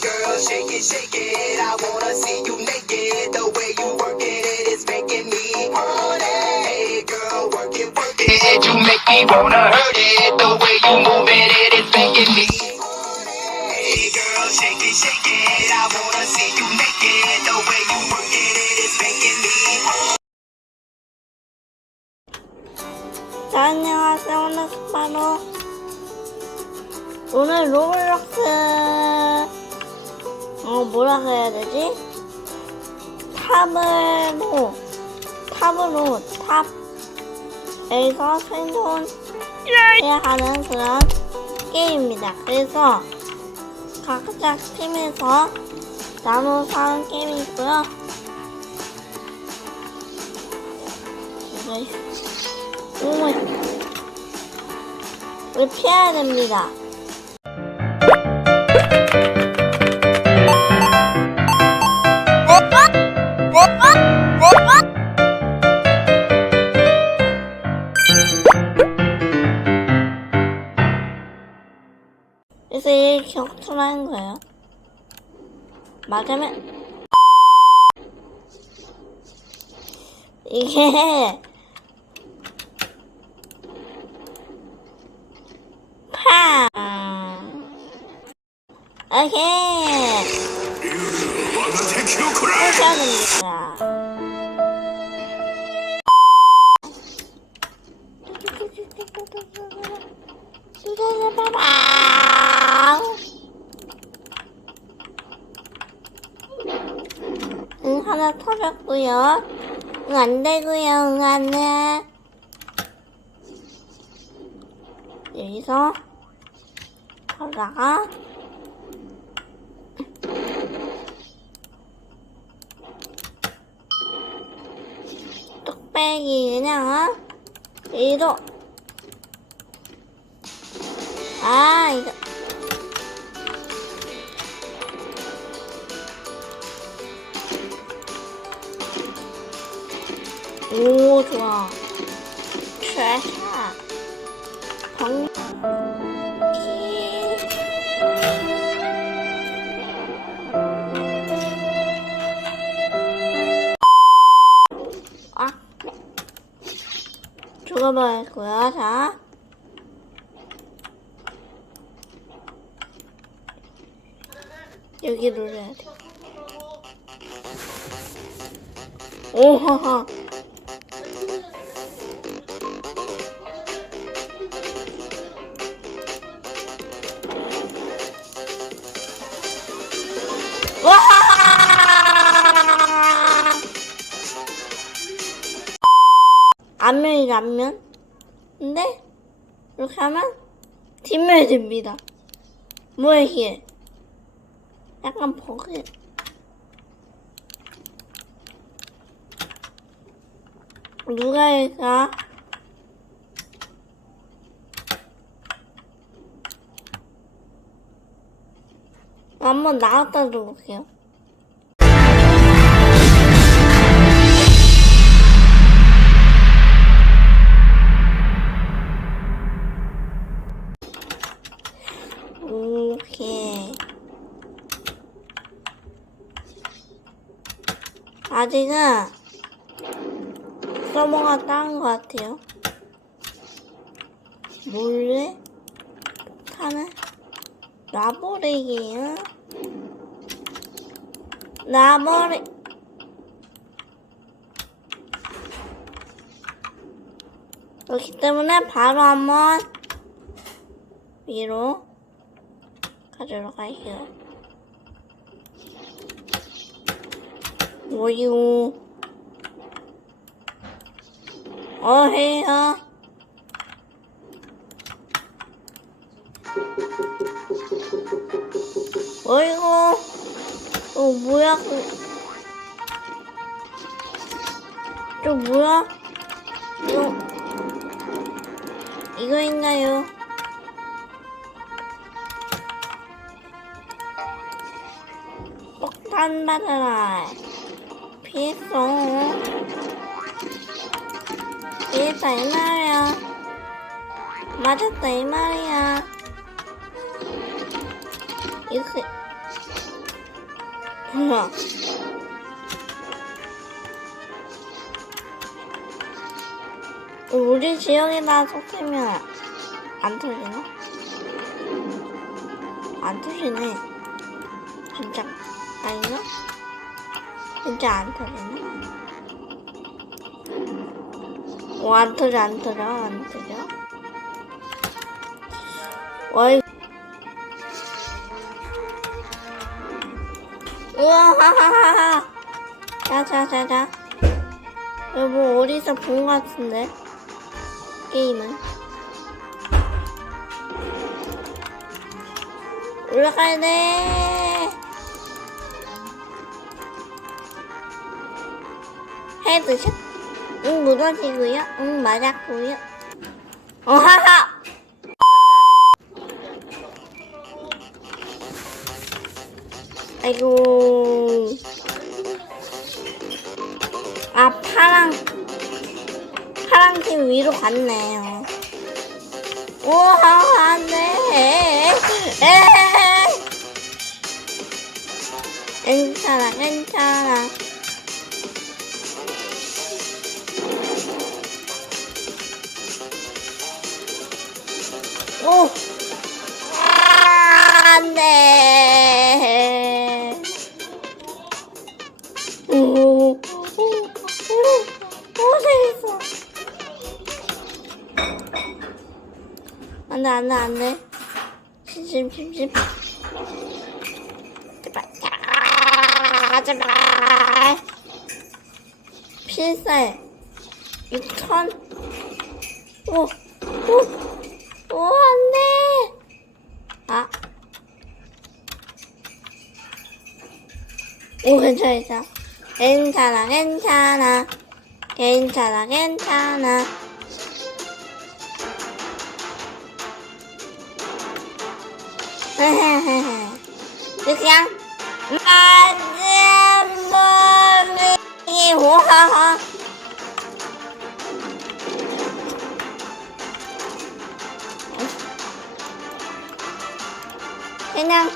girl, shake it, shake it. I wanna see you naked. The way you working it is making me want it. Hey girl, work it, work it. You make me wanna hurt it. The way you moving it is making me. Hey girl, shake it, shake it. I wanna see you naked. The way you working it is making me. 자, 안녕하세요. 오늘 바로 오늘 로블록스 어 뭐라 해야 되지? 탑으로 탑으로 탑에서 생존해야 하는 그런 게임입니다. 그래서 각자 팀에서 나눠서 하는 게임이 있고요. 이제 오이 우리 피해야 됩니다. 거예요. 맞으면 이게 파. 오케이. 이렇게 하면 됩니 다. 터졌고요. 응, 안 되고요. 응, 안 돼. 여기서 하다가 뚝배기 그냥 이도 아 이거 오 좋아 최하 방 아, 죽어버렸고요. 자, 여기 눌러야 돼. 오하하. 앞면이죠, 앞면. 근데, 이렇게 하면, 뒷면이 됩니다. 뭐야, 이게? 약간 버그. 누가 할까? 한번 나왔다 줘볼게요. 아직은 서버가 다른 것 같아요. 몰래 타는 라보레기예요. 라보레 그렇기 때문에 바로 한번 위로 가지러 갈게요. 뭐유? 어 해요. 어이구, 어 뭐야? 그... 저 뭐야? 이거 이거인가요? 폭탄 받아라. 피했어. 피했다 이 말이야. 맞았다 이 말이야. 이렇게 뭐야? 우리 지역에다 섞으면 안 터지나? 안 터지네. 진짜? 진짜 안 터지나? 어, 안 터져, 안 터져, 안 터져. 어이. 우와, 하하하하. 자, 자, 자, 자. 이거 뭐 어디서 본 것 같은데? 게임은. 올라가야 돼. 헤드샷. 응, 무너지고요. 응, 맞았고요. 어하하! 아이고. 아, 파랑, 파랑 팀 위로 갔네요. 우와, 안 돼. 에이. 괜찮아, 괜찮아. 안 돼, 안 돼, 안 돼. 심심, 심심. 제발, 아, 제발. 필살. 6천. 오, 오. 오, 안 돼! 아. 오, 괜찮아, 괜찮아. 괜찮아, 괜찮아. 괜찮아, 괜찮아. 그냥, 맞은 몸이, 와. 그냥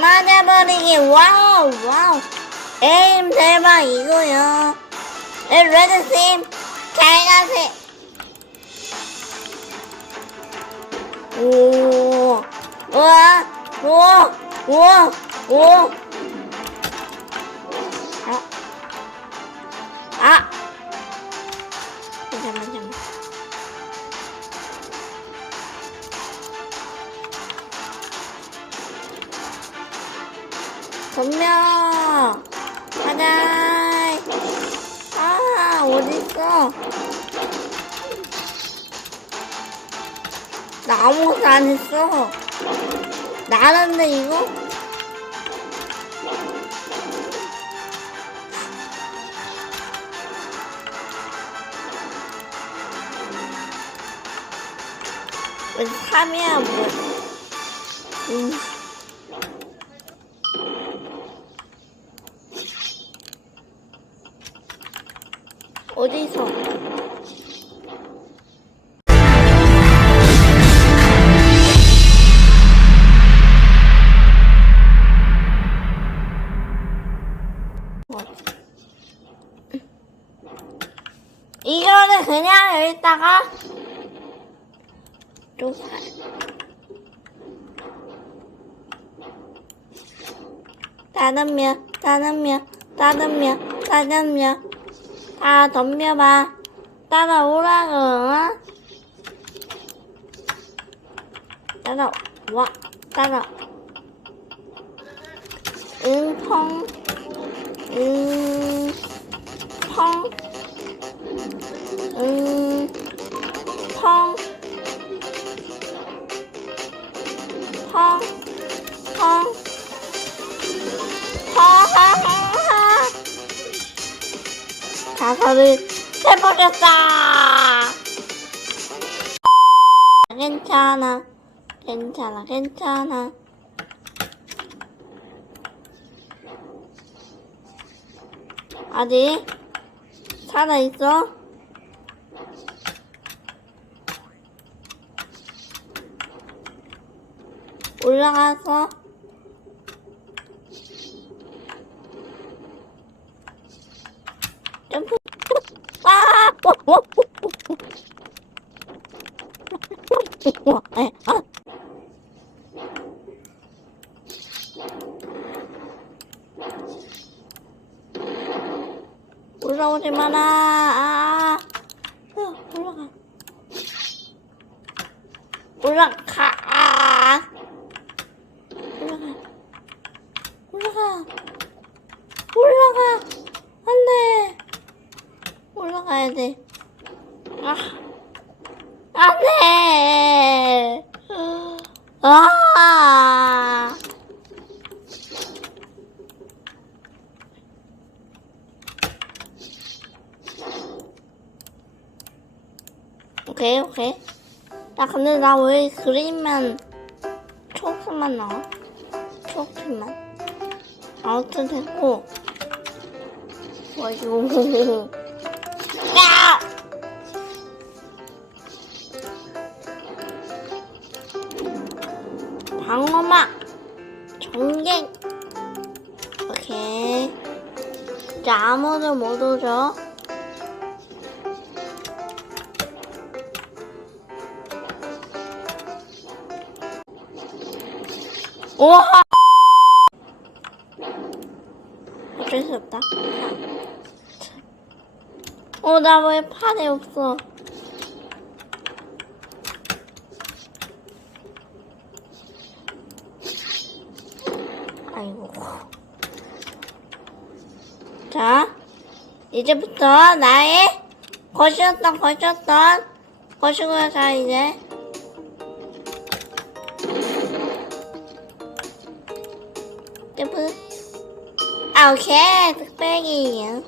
맞아버리기. 와우 와우. 에임 대박 이거요 에, 레드팀. 잘 가세 오 우와 우와 우와 우와 아, 아. 잠깐만 잠깐만 덤벼 가자 아 어딨어 나 아무것도 안 했어 나는데 이거 왜 3이야 뭐 음. 여기다가 명, 다섯 명, 다섯 명. 다 덤벼봐. 따라오라고. 따라와, 따라. 응, 펑. 응, 펑. 응, 펑. 펑. 펑. 펑. 자살을 해버렸다. 괜찮아, 괜찮아, 괜찮아. 아직 살아 있어? 올라가서 점프 아! 어, 어, 어, 어. 올라오지 마라 아! 어, 올라가 올라가 오케이, 오케이. 야, 근데 나 왜 그림만 초록색만 나와? 초록색만. 아무튼 됐고. 와, 이거. 야! 방어막 전갱 오케이 이제 아무도 못 오죠 우와 어쩔 수 없다 어 나왜 판에 없어 아이고. 자, 이제부터 나의 것이었던 것이었던 것이고요. 자, 이제. 오케이. 뚝배기예요.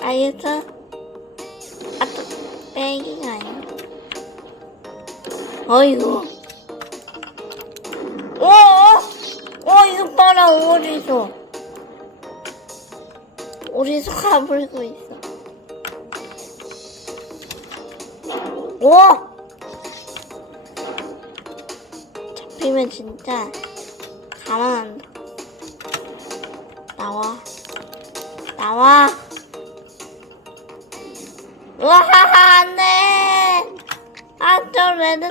알겠어? 아, 뚝배기가 아니야. 어이구. 오, 어, 이거 봐라, 어디서. 어디서 가불고 있어. 오! 잡히면 진짜 가만 안 둬. 나와. 나와. 우와하하, 안 돼! 아, 저 레드,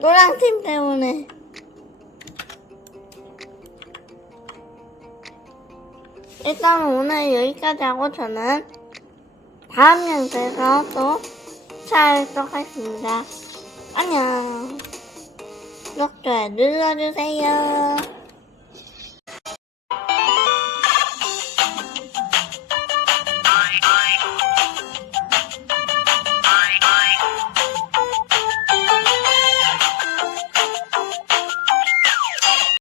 노랑 팀 때문에. 일단 오늘 여기까지 하고 저는 다음 영상에서 또 찾아뵙도록 하겠습니다. 안녕. 구독, 좋아요 눌러주세요.